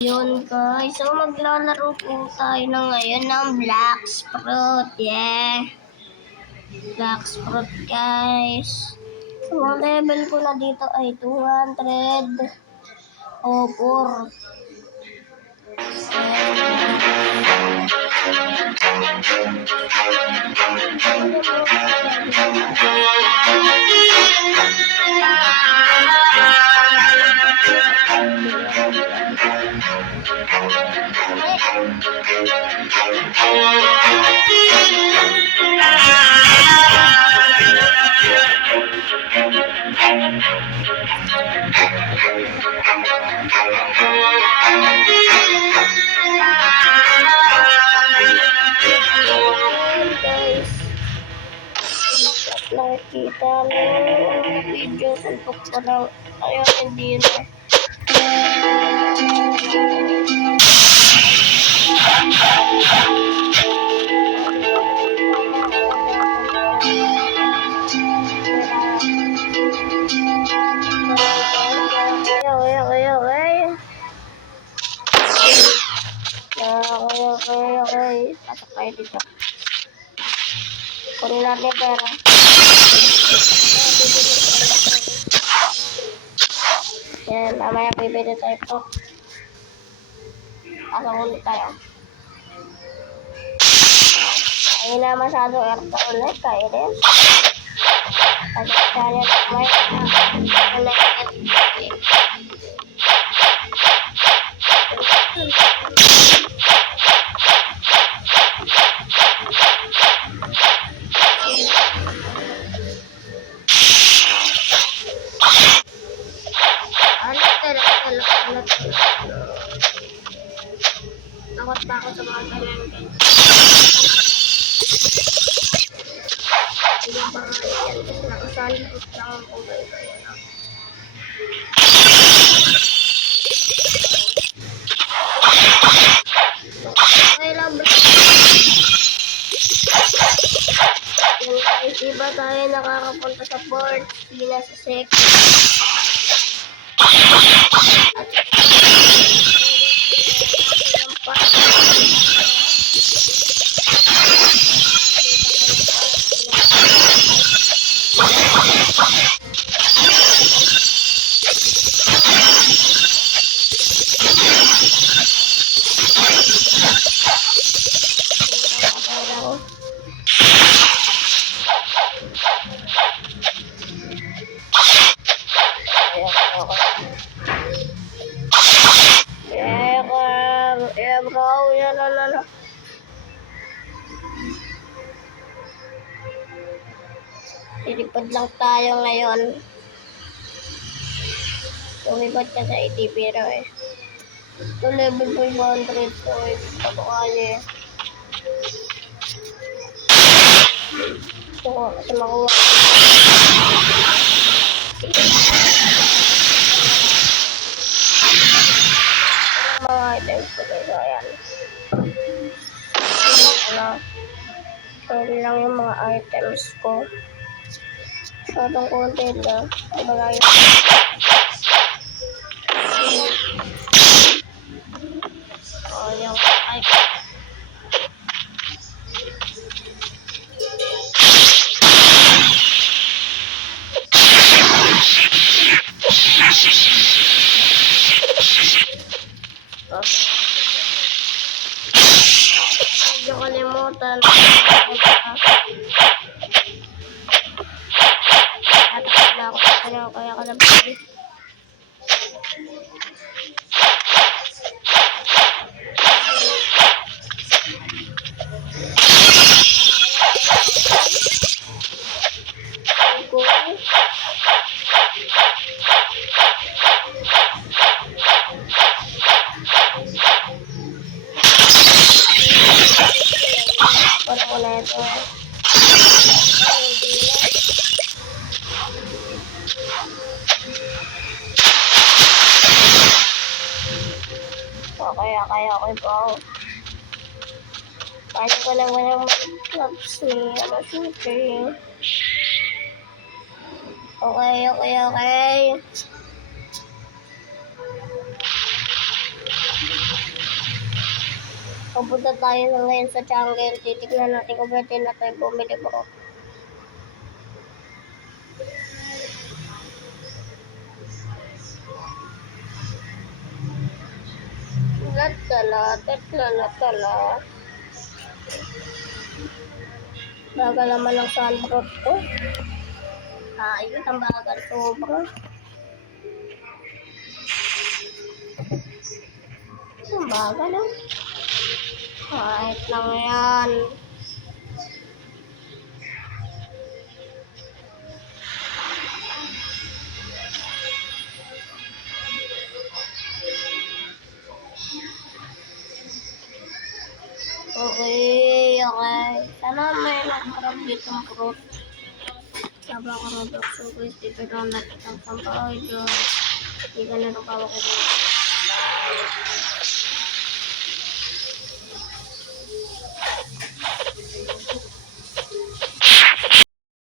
Yun guys, so maglalaro po tayo na ngayon ng Black Sprout. Yeah, Black Sprout guys. So ang level ko na dito ay 200 o 4. Nakikita ng video suntok pa lang. Ayun, hindi na. Okay. Pasok tayo dito. Kunin natin yung pera. Yan, mamaya bibili tayo po. Pasok ulit tayo. Ay na masyadong erta ulit. Kaya din. Pasok tayo. May takot sa mga ganyan. Hindi ba nga yan kasi nakasalipot lang ang kulay ko yan. Okay lang ba? Yung guys, iba tayo nakakapunta sa port. Hindi na sa sec. Yeah, bro, yan na. Lilipad lang tayo ngayon. Lumipad ka sa ATP pero eh. Ito level 500 so ito kaya eh. Ito kasi makuha. Mga items ko dito, ayan. Sorry lang yung mga items ko. Masyadong konti lang. Marami. Oh, yung item. Medyo kalimutan. Natakala ako sa kanya kaya ka nabili. Para ko na ito. Okay po. Paano ko lang walang mag-clubs ni shooting. Okay. Pupunta tayo na ngayon sa jungle. Titignan natin kung pwede na tayo bumili bro. Latala. Bagal naman ang sunbroad ko. Ayun, ang bagal sobra. Ang bagal oh. Kahit lang yan. Okay. Sana may nagkarap dito ang fruit. Sabang karabak so guys, dito lang natin ang sampay dyan. Hindi ka na nakawa ko dito.